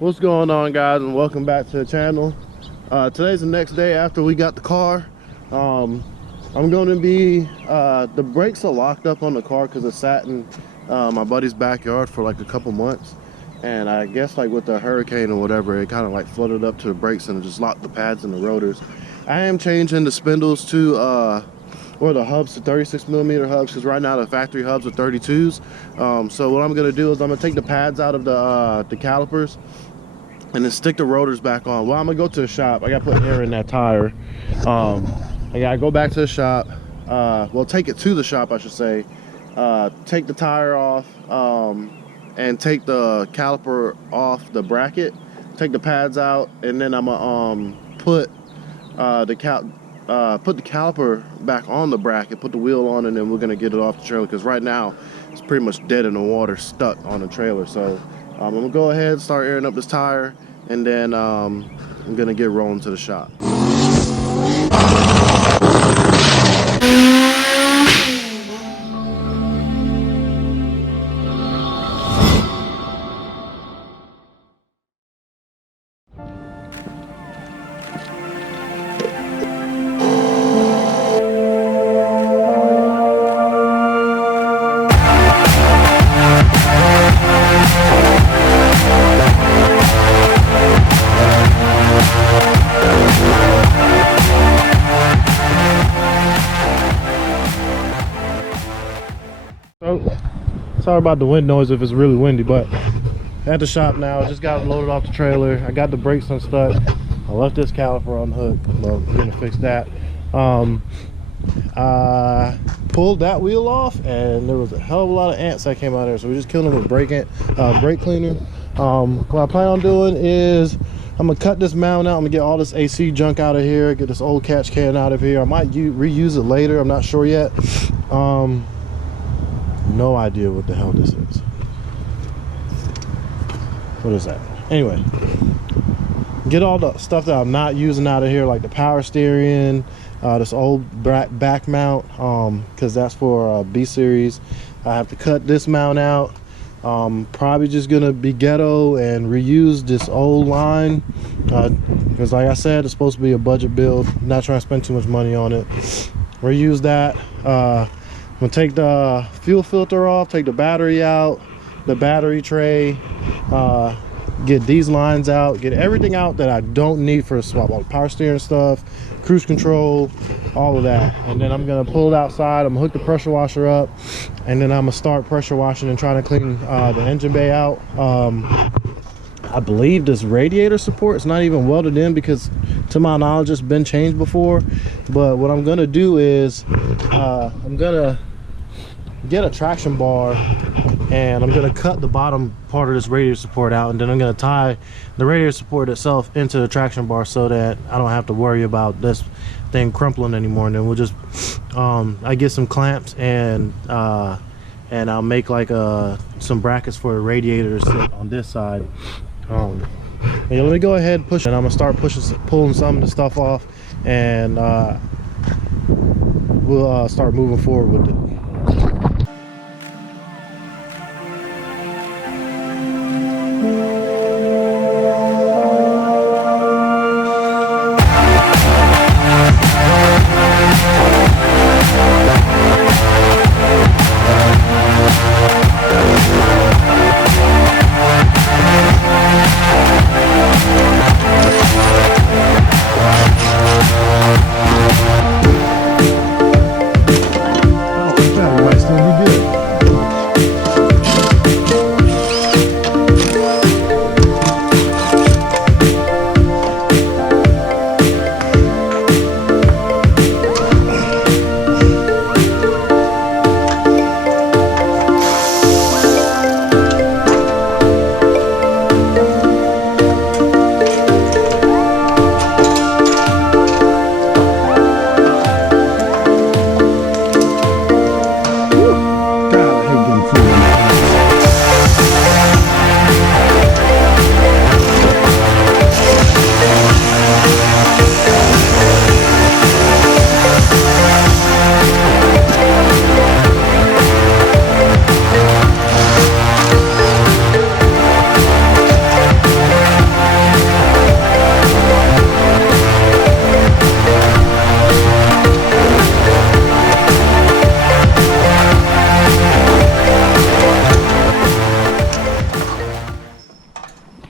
What's going on, guys, and welcome back to the channel. Today's the next day after we got the car. I'm going to be the brakes are locked up on the car because it sat in my buddy's backyard for like a couple months, and I guess like with the hurricane or whatever, it kind of like flooded up to the brakes and it just locked the pads and the rotors. I am changing the spindles to or the hubs to 36mm hubs, because right now the factory hubs are 32s. So what I'm going to do is I'm going to take the pads out of the calipers and then stick the rotors back on. Well, I'm gonna go to the shop. I gotta put air in that tire. I gotta go back to the shop. Well, take it to the shop, I should say. Take the tire off and take the caliper off the bracket. Take the pads out, and then I'm gonna put the caliper back on the bracket, put the wheel on, and then we're gonna get it off the trailer, because right now it's pretty much dead in the water, stuck on the trailer. So I'm gonna go ahead and start airing up this tire, and then I'm gonna get rolling to the shop. Sorry about the wind noise if it's really windy, but at the shop now. Just got loaded off the trailer. I got the brakes unstuck. I left this caliper on the hook, but we're gonna fix that. I pulled that wheel off, and there was a hell of a lot of ants that came out there, so we just killed them with brake cleaner. What I plan on doing is I'm gonna cut this mount out. I'm gonna get all this AC junk out of here, get this old catch can out of here. I might reuse it later, I'm not sure yet. No idea what the hell this is. What is that? Anyway, get all the stuff that I'm not using out of here, like the power steering, this old back mount, because that's for B series. I have to cut this mount out. Probably just gonna be ghetto and reuse this old line, because like I said, it's supposed to be a budget build. Not trying to spend too much money on it. Reuse that. I'm gonna take the fuel filter off, take the battery out, the battery tray, get these lines out, get everything out that I don't need for a swap, like power steering stuff, cruise control, all of that. And then I'm gonna pull it outside. I'm gonna hook the pressure washer up, and then I'm gonna start pressure washing and trying to clean the engine bay out. I believe this radiator support is not even welded in, because to my knowledge it's been changed before. But what I'm gonna do is I'm gonna get a traction bar, and I'm gonna cut the bottom part of this radiator support out, and then I'm gonna tie the radiator support itself into the traction bar so that I don't have to worry about this thing crumpling anymore. And then we'll just I get some clamps, and I'll make like some brackets for the radiators on this side. Yeah, let me go ahead and push it, and I'm gonna start pulling some of the stuff off, and we'll start moving forward with it.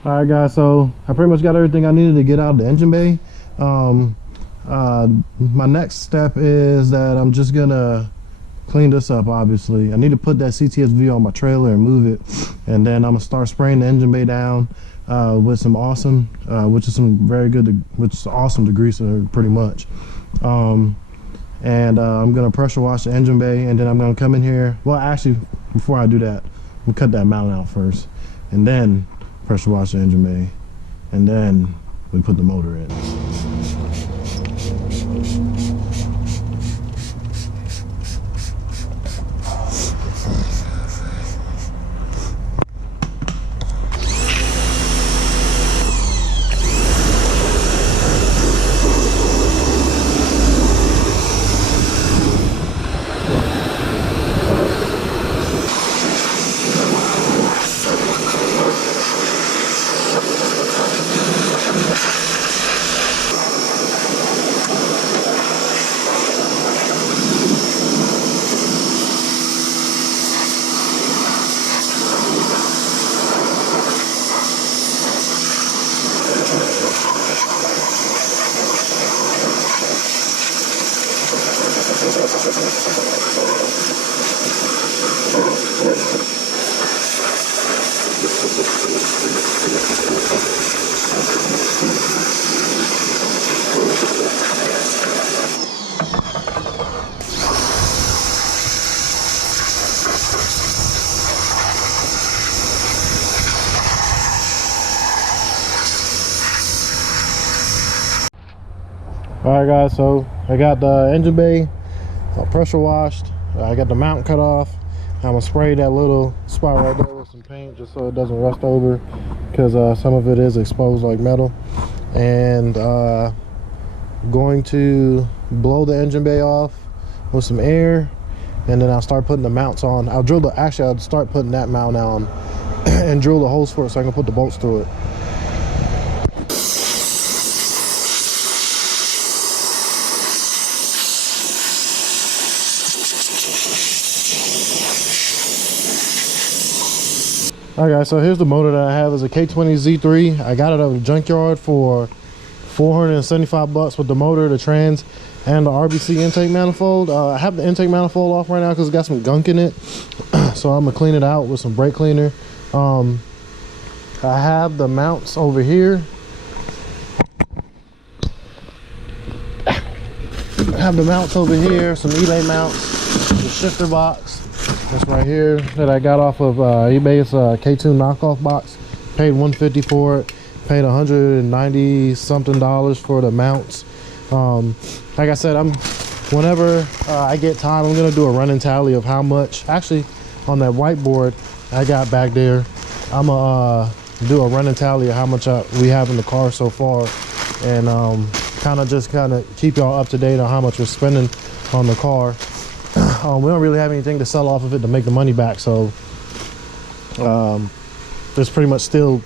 All right, guys, so I pretty much got everything I needed to get out of the engine bay. My next step is that I'm just gonna clean this up. Obviously, I need to put that CTSV on my trailer and move it, and then I'm gonna start spraying the engine bay down with some awesome, which is awesome degreaser, pretty much. I'm gonna pressure wash the engine bay, and then I'm gonna come in here. Well, actually, before I do that, I'm gonna cut that mount out first, and then pressure wash the engine bay, and then we put the motor in. Alright guys, so I got the engine bay pressure washed. I got the mount cut off. I'm gonna spray that little spot right there with some paint just so it doesn't rust over, because some of it is exposed like metal. And going to blow the engine bay off with some air, and then I'll start putting the mounts on. I'll start putting that mount on and drill the holes for it so I can put the bolts through it. Alright guys, so here's the motor that I have. Is a K20Z3. I got it at a junkyard for 475 bucks with the motor, the trans, and the RBC intake manifold. I have the intake manifold off right now because it's got some gunk in it. So I'm gonna clean it out with some brake cleaner. I have the mounts over here. Some eBay mounts, the shifter box. This right here that I got off of eBay. It's a K2 knockoff box. Paid $150 for it. Paid $190 something for the mounts. Like I said, whenever I get time, I'm gonna do a running tally of how much. Actually, on that whiteboard I got back there, I'm gonna do a running tally of how much we have in the car so far, and kind of keep y'all up to date on how much we're spending on the car. We don't really have anything to sell off of it to make the money back, so it's pretty much still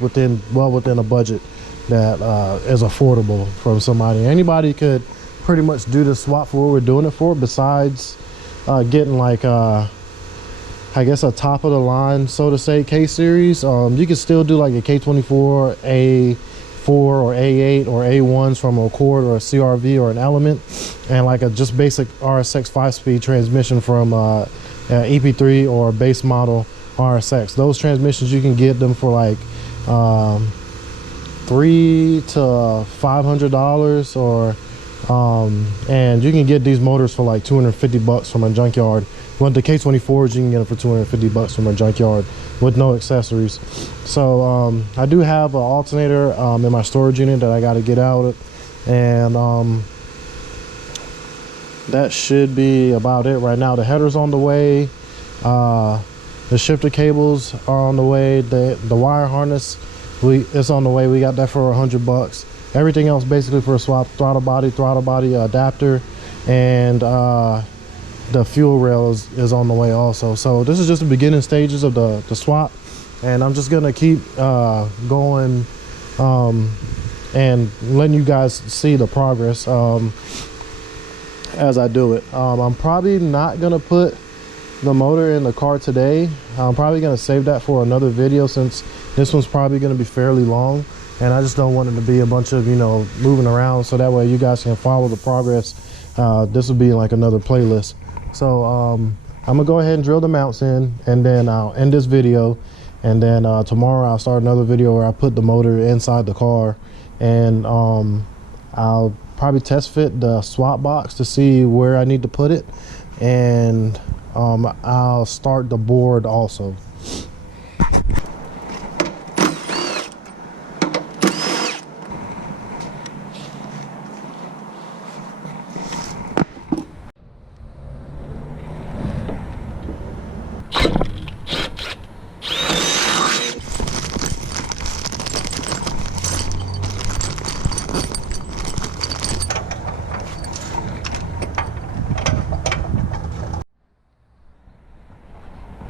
well within a budget that is affordable from somebody. Anybody could pretty much do the swap for what we're doing it for, besides getting like I guess a top of the line, so to say, K series. You can still do like a K24, A4 or A8 or A1s from a Accord or a CRV or an Element, and like a just basic RSX 5-speed transmission from EP3 or base model RSX. Those transmissions, you can get them for like $300 to $500, or and you can get these motors for like 250 bucks from a junkyard. Well, the K24s, you can get them for 250 bucks from a junkyard with no accessories. So I do have an alternator in my storage unit that I got to get out, and that should be about it right now. The header's on the way. The shifter cables are on the way. The wire harness, it's on the way. We got that for 100 bucks. Everything else basically for a swap: throttle body adapter, and the fuel rail is on the way also. So this is just the beginning stages of the swap, and I'm just gonna keep going and letting you guys see the progress as I do it. I'm probably not gonna put the motor in the car today. I'm probably gonna save that for another video, since This one's probably going to be fairly long, and I just don't want it to be a bunch of, you know, moving around, so that way you guys can follow the progress. This will be like another playlist. So I'm gonna go ahead and drill the mounts in, and then I'll end this video, and then tomorrow I'll start another video where I put the motor inside the car, and I'll probably test fit the swap box to see where I need to put it, and I'll start the board also.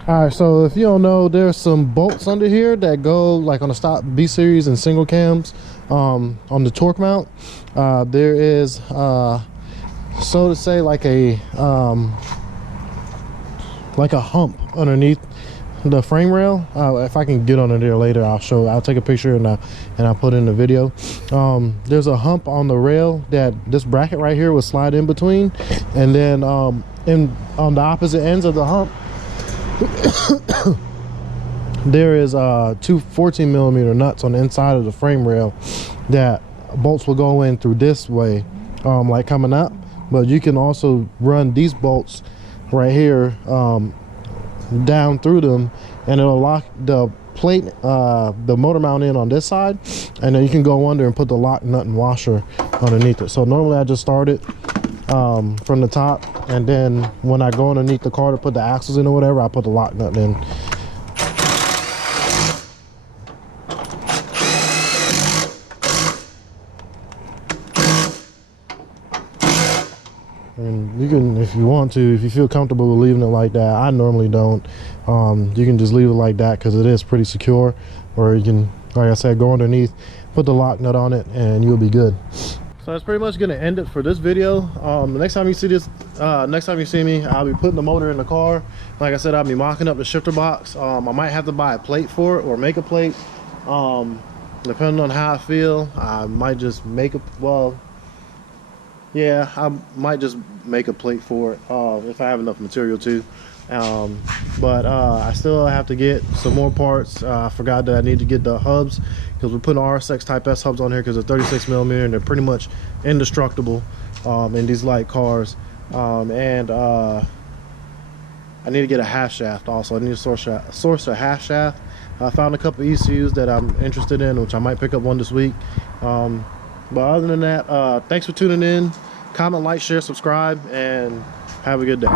All right, so if you don't know, there's some bolts under here that go like on the stock B series and single cams on the torque mount. There is so to say like a hump underneath the frame rail. If I can get under there later, I'll take a picture and I'll put it in the video. There's a hump on the rail that this bracket right here will slide in between, and then on the opposite ends of the hump there is two 14mm nuts on the inside of the frame rail that bolts will go in through this way, like coming up, but you can also run these bolts right here down through them, and it'll lock the plate, the motor mount in on this side, and then you can go under and put the lock nut and washer underneath it. So normally I just start it from the top, and then when I go underneath the car to put the axles in or whatever, I put the lock nut in. And you can, if you want to, if you feel comfortable with leaving it like that. I normally don't. You can just leave it like that because it is pretty secure, or you can, like I said, go underneath, put the lock nut on it, and you'll be good. So that's pretty much gonna end it for this video. The next time you see this, next time you see me, I'll be putting the motor in the car. Like I said, I'll be mocking up the shifter box. I might have to buy a plate for it or make a plate. Depending on how I feel, I might just make a, well, yeah, I might just make a plate for it if I have enough material to. But I still have to get some more parts. I forgot that I need to get the hubs, because we're putting RSX Type S hubs on here because they're 36mm and they're pretty much indestructible in these light cars. And I need to get a half shaft also. I need to source a half shaft. I found a couple ECUs that I'm interested in, which I might pick up one this week. But other than that, thanks for tuning in. Comment, like, share, subscribe, and have a good day.